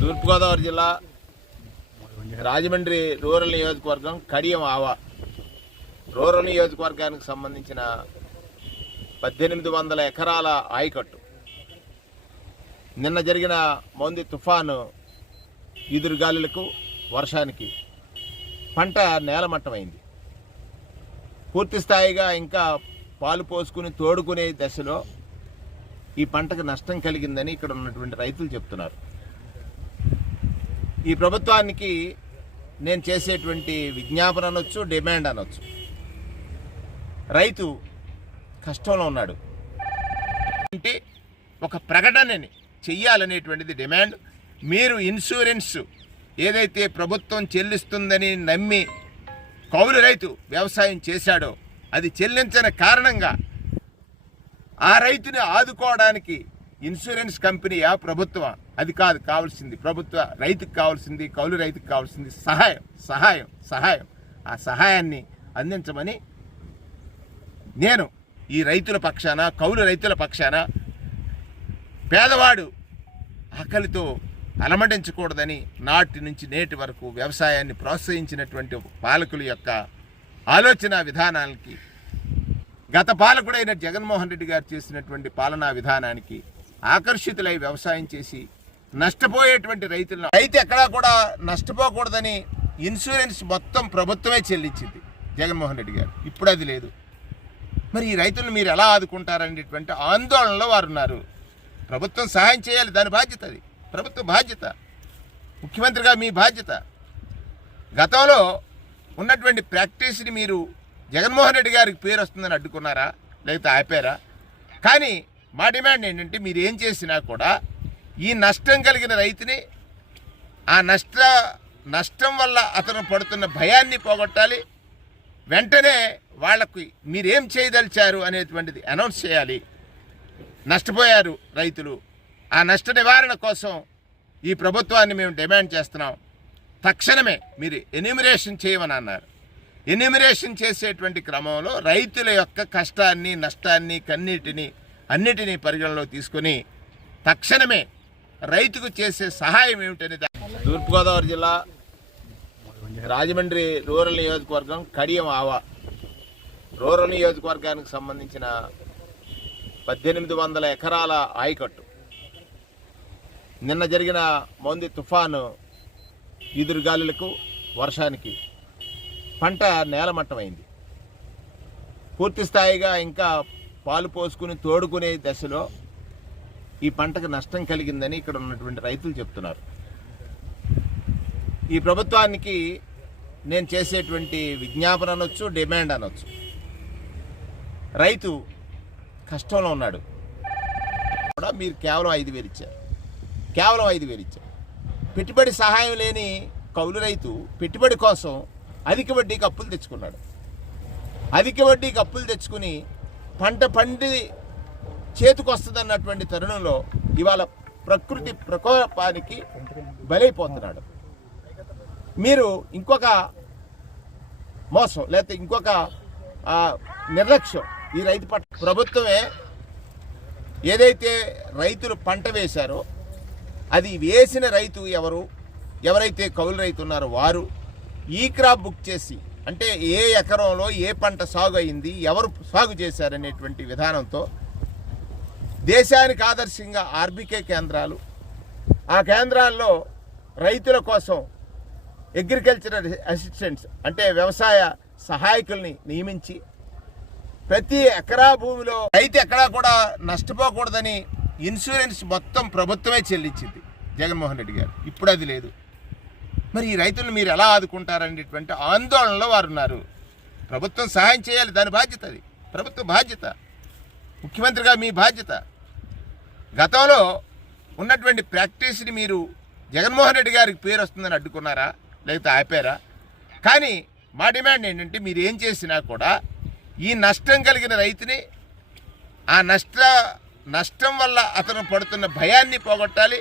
తూర్పుగోదావరి జిల్లా రాజమండ్రి రూరల్ నియోజకవర్గం కడియం ఆవా రూరల్ నియోజకవర్గానికి సంబంధించిన 1800 ఎకరాల ఆయకట్టు నిన్న జరిగిన మౌంది తుఫాను ఈదురుగాలులకు వర్షానికి పంట నేలమట్టమైంది. పూర్తి స్థాయిగా ఇంకా పాలు పోసుకుని తోడుకునే దశలో ఈ పంటకు నష్టం కలిగిందని ఇక్కడ ఉన్నటువంటి రైతులు చెప్తున్నారు. ఈ ప్రభుత్వానికి నేను చేసేటువంటి విజ్ఞాపన అనొచ్చు, డిమాండ్ అనొచ్చు. రైతు కష్టంలో ఉన్నాడు అంటే ఒక ప్రకటనని చెయ్యాలనేటువంటిది డిమాండ్. మీరు ఇన్సూరెన్స్ ఏదైతే ప్రభుత్వం చెల్లిస్తుందని నమ్మి కౌలు రైతు వ్యవసాయం చేశాడో అది చెల్లించని కారణంగా ఆ రైతుని ఆదుకోవడానికి ఇన్సూరెన్స్ కంపెనీయా ప్రభుత్వం? అది కాదు కావాల్సింది. ప్రభుత్వ రైతుకు కావాల్సింది, కౌలు రైతుకు కావాల్సింది సహాయం సహాయం సహాయం. ఆ సహాయాన్ని అందించమని నేను ఈ రైతుల పక్షాన, కౌలు రైతుల పక్షాన, పేదవాడు ఆకలితో అలమటించకూడదని నాటి నుంచి నేటి వరకు వ్యవసాయాన్ని ప్రోత్సహించినటువంటి పాలకుల యొక్క ఆలోచన విధానానికి, గత పాలకుడైన జగన్మోహన్ రెడ్డి గారు చేసినటువంటి పాలనా విధానానికి ఆకర్షితులై వ్యవసాయం చేసి నష్టపోయేటువంటి రైతులను, రైతు ఎక్కడా కూడా నష్టపోకూడదని ఇన్సూరెన్స్ మొత్తం ప్రభుత్వమే చెల్లించింది జగన్మోహన్ రెడ్డి గారు. ఇప్పుడు అది లేదు. మరి ఈ రైతులను మీరు ఎలా ఆదుకుంటారనేటువంటి ఆందోళనలో వారు ఉన్నారు. ప్రభుత్వం సహాయం చేయాలి, దాని బాధ్యత అది, ప్రభుత్వ బాధ్యత, ముఖ్యమంత్రిగా మీ బాధ్యత. గతంలో ఉన్నటువంటి ప్రాక్టీస్ని మీరు జగన్మోహన్ రెడ్డి గారికి పేరు వస్తుందని అడ్డుకున్నారా, లేకపోతే ఆపారా? కానీ మా డిమాండ్ ఏంటంటే మీరు ఏం చేసినా కూడా ఈ నష్టం కలిగిన రైతుని, ఆ నష్టం వల్ల అతను పడుతున్న భయాన్ని పోగొట్టాలి. వెంటనే వాళ్లకు మీరేం చేయదలిచారు అనేటువంటిది అనౌన్స్ చేయాలి. నష్టపోయారు రైతులు, ఆ నష్ట నివారణ కోసం ఈ ప్రభుత్వాన్ని మేము డిమాండ్ చేస్తున్నాం. తక్షణమే మీరు ఎన్యూమరేషన్ చేయమని అన్నారు. ఎన్యూమరేషన్ చేసేటువంటి క్రమంలో రైతుల యొక్క కష్టాన్ని, నష్టాన్ని, అన్నిటినీ పరిగణలో తీసుకొని తక్షణమే రైతుకు చేసే సహాయం ఏమిటనేది. తూర్పుగోదావరి జిల్లా రాజమండ్రి రూరల్ నియోజకవర్గం కడియం ఆవా రూరల్ నియోజకవర్గానికి సంబంధించిన 1800 ఎకరాల ఆయకట్టు నిన్న జరిగిన మౌంది తుఫాను ఈదురుగాలులకు వర్షానికి పంట నేలమట్టమైంది. పూర్తి స్థాయిగా ఇంకా పాలు పోసుకుని తోడుకునే దశలో ఈ పంటకు నష్టం కలిగిందని ఇక్కడ ఉన్నటువంటి రైతులు చెప్తున్నారు. ఈ ప్రభుత్వానికి నేను చేసేటువంటి విజ్ఞాపన అనొచ్చు, డిమాండ్ అనొచ్చు. రైతు కష్టంలో ఉన్నాడు. కూడా మీరు కేవలం 5,000 ఇచ్చారు, కేవలం 5,000 ఇచ్చారు. పెట్టుబడి సహాయం లేని కౌలు రైతు పెట్టుబడి కోసం అధిక వడ్డీకి అప్పులు తెచ్చుకున్నాడు. అధిక వడ్డీకి అప్పులు తెచ్చుకుని పంట పండి చేతికొస్తుందన్నటువంటి తరుణంలో ఇవాళ ప్రకృతి ప్రకోపానికి బలైపోతున్నాడు. మీరు ఇంకొక మోసం లేకపోతే ఇంకొక నిర్లక్ష్యం ఈ రైతు పట్ల. ప్రభుత్వమే ఏదైతే రైతులు పంట వేశారో అది వేసిన రైతు ఎవరైతే కౌలు రైతు ఉన్నారో వారు ఈ క్రాప్ బుక్ చేసి, అంటే ఏ ఎకరంలో ఏ పంట సాగు అయింది, ఎవరు సాగు చేశారనేటువంటి విధానంతో దేశానికి ఆదర్శంగా ఆర్బీకే కేంద్రాలు, ఆ కేంద్రాల్లో రైతుల కోసం అగ్రికల్చరల్ అసిస్టెంట్స్ అంటే వ్యవసాయ సహాయకుల్ని నియమించి ప్రతి ఎకరా భూమిలో రైతు ఎక్కడా కూడా నష్టపోకూడదని ఇన్సూరెన్స్ మొత్తం ప్రభుత్వమే చెల్లించింది జగన్మోహన్ రెడ్డి గారు. ఇప్పుడు అది లేదు. మరి ఈ రైతులను మీరు ఎలా ఆదుకుంటారనేటువంటి ఆందోళనలో వారు ఉన్నారు. ప్రభుత్వం సహాయం చేయాలి, దాని బాధ్యత అది, ప్రభుత్వ బాధ్యత, ముఖ్యమంత్రిగా మీ బాధ్యత. గతంలో ఉన్నటువంటి ప్రాక్టీస్ని మీరు జగన్మోహన్ రెడ్డి గారికి పేరు వస్తుందని అడ్డుకున్నారా, లేకపోతే ఆపారా? కానీ మా డిమాండ్ ఏంటంటే మీరు ఏం చేసినా కూడా ఈ నష్టం కలిగిన రైతుని, ఆ నష్టం వల్ల అతను పడుతున్న భయాన్ని పోగొట్టాలి.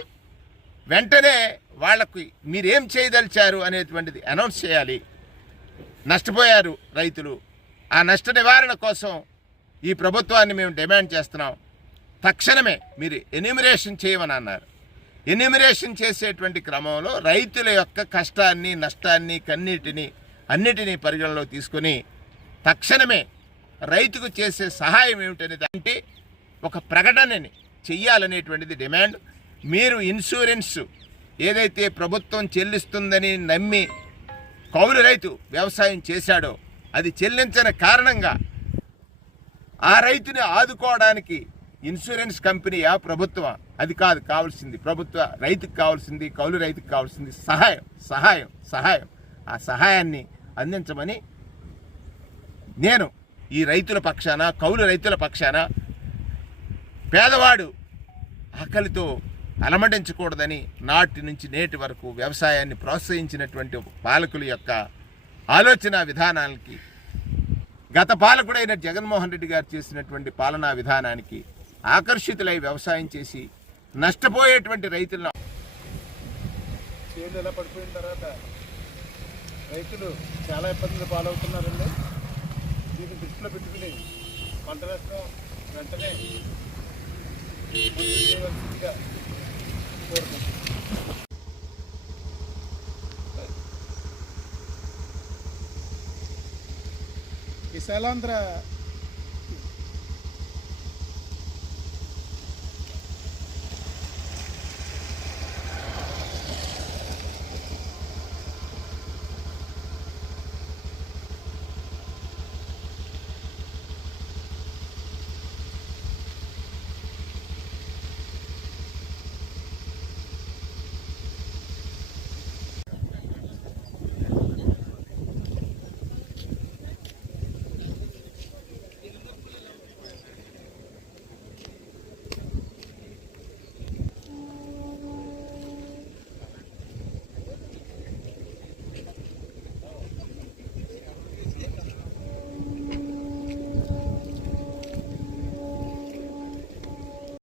వెంటనే వాళ్లకు మీరేం చేయదలిచారు అనేటువంటిది అనౌన్స్ చేయాలి. నష్టపోయారు రైతులు, ఆ నష్ట నివారణ కోసం ఈ ప్రభుత్వాన్ని మేము డిమాండ్ చేస్తున్నాం. తక్షణమే మీరు ఎన్యూమరేషన్ చేయమని అన్నారు. ఎన్యూమరేషన్ చేసేటువంటి క్రమంలో రైతుల యొక్క కష్టాన్ని, నష్టాన్ని, అన్నిటినీ పరిగణలో తీసుకొని తక్షణమే రైతుకు చేసే సహాయం ఏమిటనేది అంటే ఒక ప్రకటనని చెయ్యాలనేటువంటిది డిమాండ్. మీరు ఇన్సూరెన్స్ ఏదైతే ప్రభుత్వం చెల్లిస్తుందని నమ్మి కౌలు రైతు వ్యవసాయం చేశాడో అది చెల్లించని కారణంగా ఆ రైతుని ఆదుకోవడానికి ఇన్సూరెన్స్ కంపెనీయా, ప్రభుత్వమా? అది కాదు కావాల్సింది. రైతుకు కావాల్సింది, కౌలు రైతుకు కావాల్సింది సహాయం. ఆ సహాయాన్ని అందించమని నేను ఈ రైతుల పక్షాన, కౌలు రైతుల పక్షాన, పేదవాడు ఆకలితో అలమటించకూడదని నాటి నుంచి నేటి వరకు వ్యవసాయాన్ని ప్రోత్సహించినటువంటి పాలకుల యొక్క ఆలోచన విధానాలకి, గత పాలకుడైన జగన్మోహన్ రెడ్డి గారు చేసినటువంటి పాలనా విధానానికి ఆకర్షితులై వ్యవసాయం చేసి నష్టపోయేటువంటి రైతులను చేను ఎలా పడిపోయిన తర్వాత రైతులు చాలా ఇబ్బందులు పాలవుతున్నారండి. దీన్ని దృష్టిలో పెట్టుకుని పంట నష్టం వెంటనే చేయవలసిందిగా కోరుకుంటున్నాను. విశాలాంధ్ర